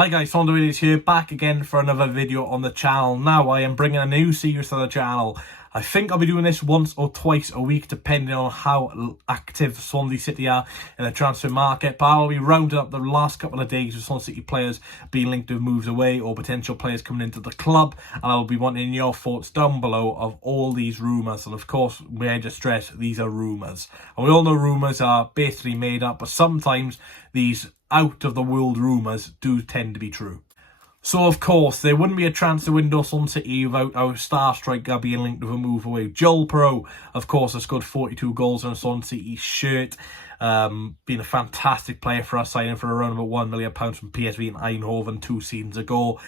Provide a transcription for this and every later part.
Hi guys, Swansea City here, back again for another video on the channel. Now I am bringing a new series to the channel. I think I'll be doing this once or twice a week depending on how active Swansea City are in the transfer market, but I'll be rounding up the last couple of days with Swansea City players being linked to moves away or potential players coming into the club, and I'll be wanting your thoughts down below of all these rumours. And of course, we had to stress these are rumours, and we all know rumours are basically made up, but sometimes these out of the world rumours do tend to be true. So of course there wouldn't be a transfer window Swansea City without our star striker being linked with a move away. Joel Piroe, of course, has scored 42 goals on a Swansea City shirt. Been a fantastic player for us, signing for around about £1 million from PSV and Eindhoven 2 seasons ago.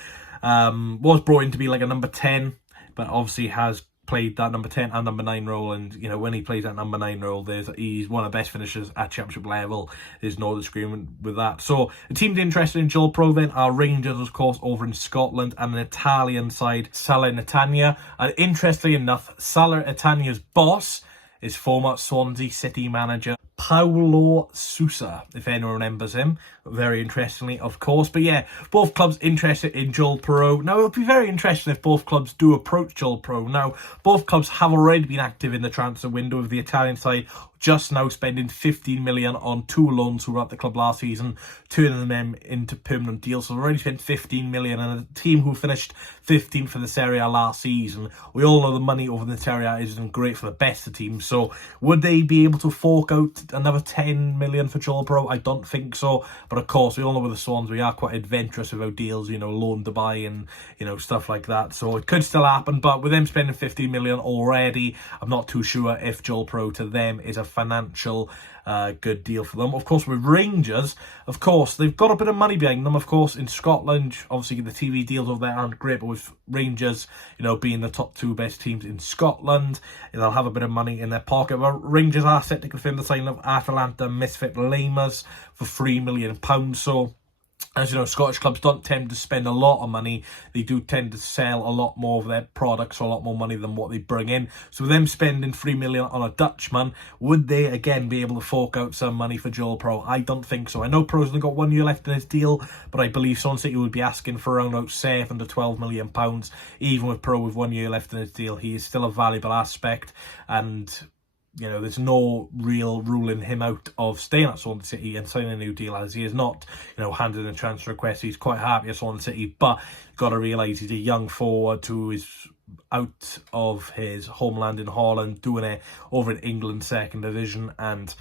Was brought in to be like a number 10, but obviously has played that number 10 and number 9 role, and you know, when he plays that number 9 role, he's one of the best finishers at championship level. There's no disagreement with that. So the teams interested in Joel Piroe then are Rangers, of course, over in Scotland, and an Italian side, Salernitana. And interestingly enough, Salernitana's boss is former Swansea City manager Paulo Sousa, if anyone remembers him. Very interestingly, of course. But yeah, both clubs interested in Joel Piroe. Now, it'll be very interesting if both clubs do approach Joel Piroe. Now, both clubs have already been active in the transfer window, with the Italian side just now spending 15 million on 2 loans who were at the club last season, turning them into permanent deals. So they've already spent 15 million, and a team who finished 15th for the Serie A last season, we all know the money over the Serie A isn't great for the best of teams. So would they be able to fork out another 10 million for Joel Piroe? I don't think so. But of course, we all know with the Swans, we are quite adventurous with our deals, you know, loan to buy and, you know, stuff like that. So it could still happen, but with them spending 15 million already, I'm not too sure if Joel Piroe to them is a financial good deal for them. Of course, with Rangers, of course, they've got a bit of money behind them. Of course, in Scotland, obviously the TV deals over there aren't great, but with Rangers, you know, being the top 2 best teams in Scotland, they'll have a bit of money in their pocket. But Rangers are set to confirm the signing of Atalanta misfit Lamers for £3 million. So, as you know, Scottish clubs don't tend to spend a lot of money. They do tend to sell a lot more of their products for a lot more money than what they bring in. So with them spending 3 million on a Dutchman, would they again be able to fork out some money for Joel Piroe? I don't think so. I know Piroe's only got 1 year left in his deal, but I believe Swansea City would be asking for around about £7 to £12 million. Even with Piroe with 1 year left in his deal, he is still a valuable aspect, and you know, there's no real ruling him out of staying at Swansea City and signing a new deal, as he is not, you know, handed in a transfer request. He's quite happy at Swansea City, but you've got to realise he's a young forward who is out of his homeland in Holland, doing it over in England second division, and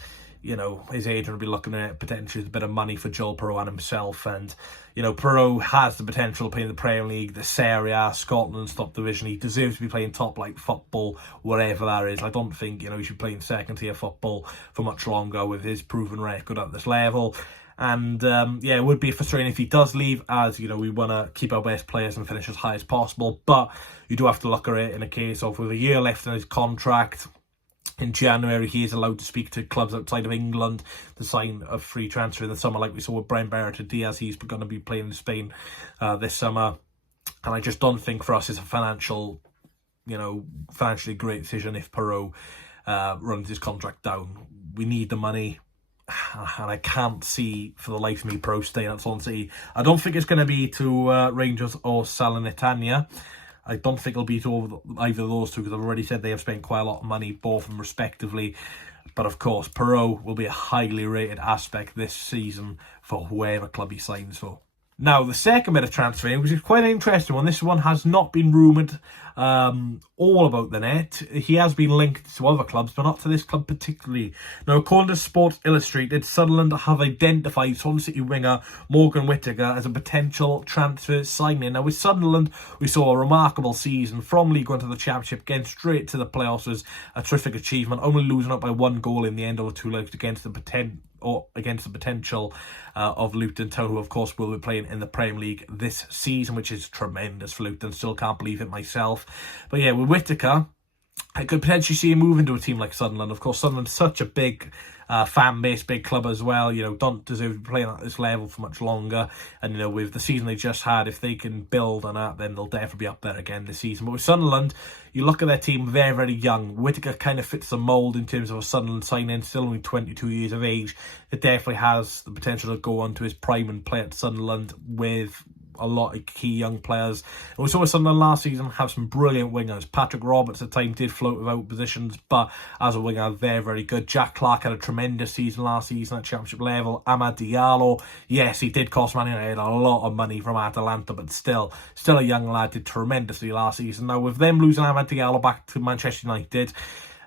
you know, his agent will be looking at potentially a bit of money for Joel Piroe and himself. And, you know, Piroe has the potential to play in the Premier League, the Serie A, Scotland's top division. He deserves to be playing top like football, wherever that is. I don't think, you know, he should be playing second tier football for much longer with his proven record at this level. And yeah, it would be frustrating if he does leave, as you know, we want to keep our best players and finish as high as possible. But you do have to look at it in a case of with a year left in his contract. In January, he is allowed to speak to clubs outside of England to sign a free transfer in the summer, like we saw with Brian Barrett to Diaz. He's going to be playing in Spain this summer. And I just don't think for us it's a financially great decision if Piroe runs his contract down. We need the money, and I can't see for the life of me Piroe staying at Swansea. I don't think it's going to be to Rangers or Salernitana. I don't think it'll be to either of those two, because I've already said they have spent quite a lot of money, both of them respectively. But of course, Piroe will be a highly rated aspect this season for whoever club he signs for. Now, the second bit of transfer, which is quite an interesting one. This one has not been rumoured all about the net. He has been linked to other clubs, but not to this club particularly. Now, according to Sports Illustrated, Sunderland have identified Swansea City winger Morgan Whittaker as a potential transfer signing. Now, with Sunderland, we saw a remarkable season from League One to the Championship, getting straight to the playoffs was a terrific achievement, only losing out by 1 goal in the end over 2 legs against the potential of Luton Town, who of course will be playing in the Premier League this season, which is tremendous for Luton. Still can't believe it myself. But yeah, with Whittaker, I could potentially see him move into a team like Sunderland. Of course, Sunderland's such a big fan base, big club as well. You know, don't deserve to be playing at this level for much longer. And, you know, with the season they just had, if they can build on that, then they'll definitely be up there again this season. But with Sunderland, you look at their team, very, very young. Whittaker kind of fits the mould in terms of a Sunderland signing, still only 22 years of age. It definitely has the potential to go on to his prime and play at Sunderland with a lot of key young players. And we saw Sunderland last season have some brilliant wingers. Patrick Roberts at the time did float without positions, but as a winger, very, very good. Jack Clark had a tremendous season last season at Championship level. Amad Diallo, yes, he did cost Man United a lot of money from Atalanta, but still a young lad, did tremendously last season. Now, with them losing Amad Diallo back to Manchester United,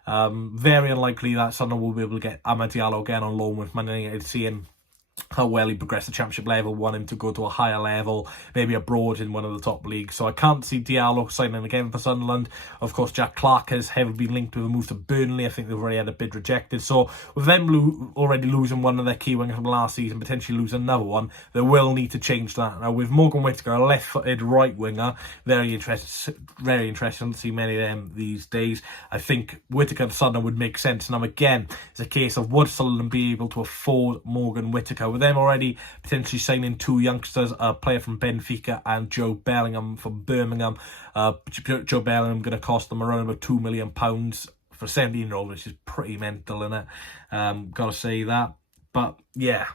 very unlikely that Sunderland will be able to get Amad Diallo again on loan, with Man United seeing how well he progressed at Championship level, want him to go to a higher level, maybe abroad in one of the top leagues. So I can't see Diallo signing again for Sunderland. Of course, Jack Clark has heavily been linked with a move to Burnley. I think they've already had a bid rejected. So with them already losing one of their key wingers from last season, potentially lose another one, they will need to change that. Now with Morgan Whittaker, a left-footed right winger, very interesting to see many of them these days. I think Whittaker to Sunderland would make sense. Now again, it's a case of would Sunderland be able to afford Morgan Whittaker? With them already potentially signing two youngsters, a player from Benfica and Joe Bellingham from Birmingham. Joe Bellingham going to cost them around about £2 million for a 17-year-old, which is pretty mental, innit? Gotta say that. But yeah,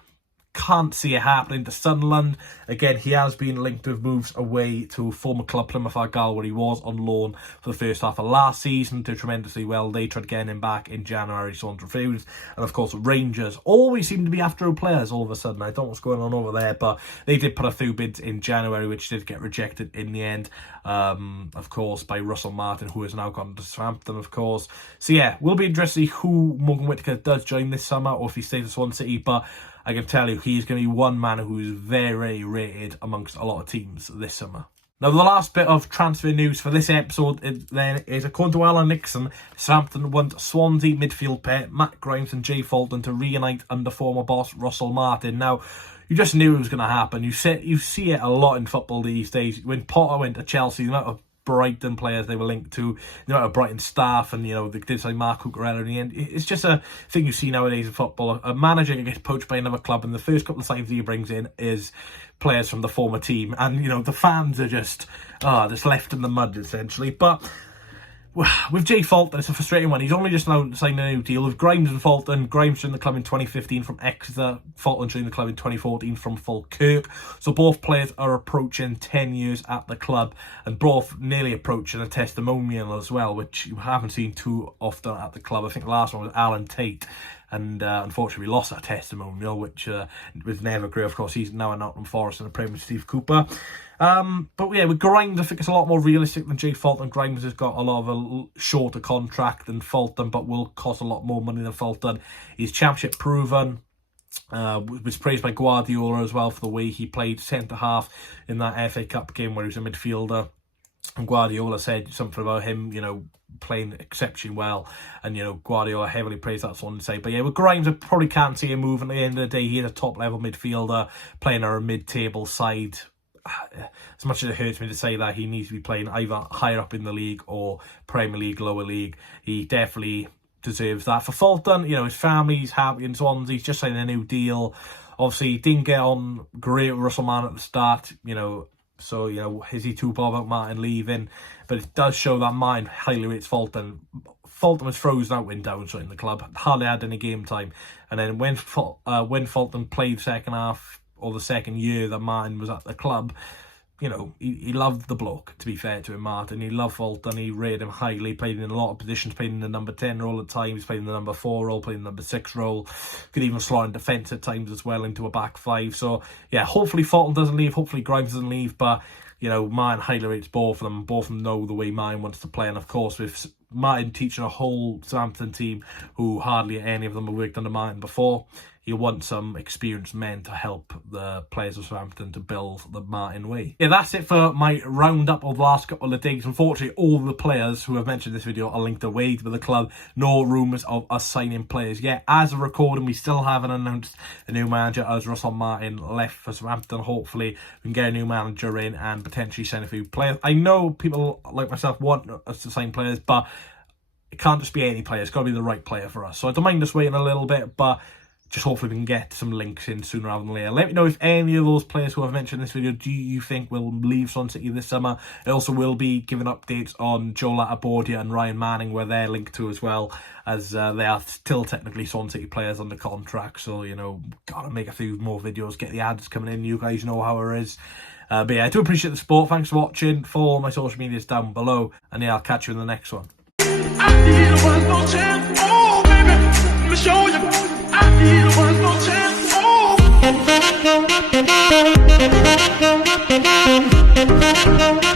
can't see it happening to Sunderland. Again, he has been linked with moves away to former club Plymouth Argyle, where he was on loan for the first half of last season, did tremendously well. They tried getting him back in January, Swans refused. And of course, Rangers always seem to be after players all of a sudden. I don't know what's going on over there, but they did put a few bids in January, which did get rejected in the end, of course, by Russell Martin, who has now gone to Southampton, of course. So yeah, we'll be interested to see who Morgan Whittaker does join this summer, or if he stays at Swansea City, but I can tell you he's going to be one man who is very rated amongst a lot of teams this summer. Now, the last bit of transfer news for this episode is according to Alan Nixon, Southampton want Swansea midfield pair Matt Grimes and Jay Fulton to reunite under former boss Russell Martin. Now, you just knew it was going to happen. You see it a lot in football these days. When Potter went to Chelsea, the amount of Brighton players they were linked to, the amount of Brighton staff, and, you know, they did say Mark Cucurella in the end. It's just a thing you see nowadays in football. A manager gets poached by another club, and the first couple of signings he brings in is players from the former team, and, you know, the fans are just left in the mud, essentially. But with Jay Fulton, it's a frustrating one. He's only just now signed a new deal with Grimes and Fulton. Grimes joined the club in 2015 from Exeter. Fulton joined the club in 2014 from Falkirk. So both players are approaching 10 years at the club, and both nearly approaching a testimonial as well, which you haven't seen too often at the club. I think the last one was Alan Tate, and unfortunately we lost that testimonial, which was never great. Of course, he's now at Nottingham Forest in the Premier with Steve Cooper. But yeah, with Grimes, I think it's a lot more realistic than Jay Fulton. Grimes has got a lot of a shorter contract than Fulton, but will cost a lot more money than Fulton. He's championship proven. Was praised by Guardiola as well for the way he played centre-half in that FA Cup game where he was a midfielder. And Guardiola said something about him, you know, playing exceptionally well, and, you know, Guardiola heavily praised that, sort of say. But yeah, with Grimes, I probably can't see him moving. At the end of the day, he's a top-level midfielder playing on a mid-table side. As much as it hurts me to say that, he needs to be playing either higher up in the league or Premier League, lower league. He definitely deserves that. For Fulton, you know, his family's happy in Swansea. He's just signed a new deal. Obviously, he didn't get on great with Russell Martin at the start, you know. So, you know, is he too bothered about Martin leaving? But it does show that Martin highly rates Fulton. Fulton was frozen out when Downs in the club, hardly had any game time. And then when Fulton played second half, or the second year that Martin was at the club, you know, he loved the bloke, to be fair to him, Martin. He loved Fulton, he rated him highly, played in a lot of positions, played in the number 10 role at times, played in the number 4 role, played in the number 6 role, could even slot in defence at times as well into a back 5. So, yeah, hopefully Fulton doesn't leave, hopefully Grimes doesn't leave, but, you know, Martin highly rates both of them. Both of them know the way Martin wants to play, and of course, with Martin teaching a whole Southampton team who hardly any of them have worked under Martin before, you want some experienced men to help the players of Southampton to build the Martin way. Yeah, that's it for my roundup of the last couple of days. Unfortunately, all the players who have mentioned this video are linked away with the club. No rumours of us signing players yet. As of recording, we still haven't announced a new manager, as Russell Martin left for Southampton. Hopefully, we can get a new manager in and potentially sign a few players. I know people like myself want us to sign players, but it can't just be any player. It's got to be the right player for us. So I don't mind us waiting a little bit, but just hopefully we can get some links in sooner rather than later. Let me know if any of those players who I've mentioned in this video do you think will leave Swansea City this summer. I also will be giving updates on Joe Latabordia and Ryan Manning, where they're linked to as well, as they are still technically Swansea City players under contract. So, you know, gotta make a few more videos, get the ads coming in. You guys know how it is. But yeah, I do appreciate the support. Thanks for watching. Follow my social medias down below. And yeah, I'll catch you in the next one. Show you, I need one more chance. Oh.